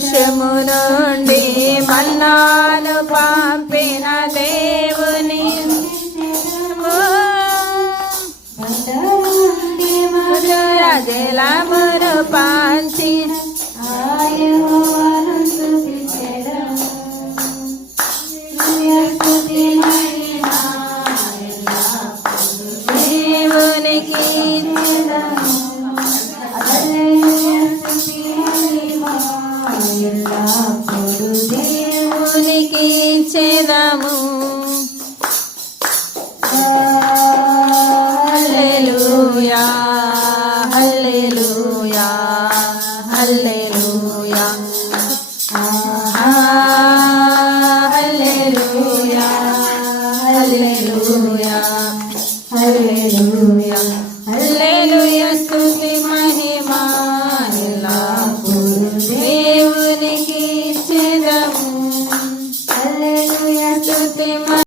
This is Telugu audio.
ఆకాశము నుండి మన్నాను పంపిన దేవుని మధుర జలమును పంచి దేవునికి దేవునికి ఇచ్చేదము. హల్లెలూయా హల్లెలూయా హల్లెలూయా.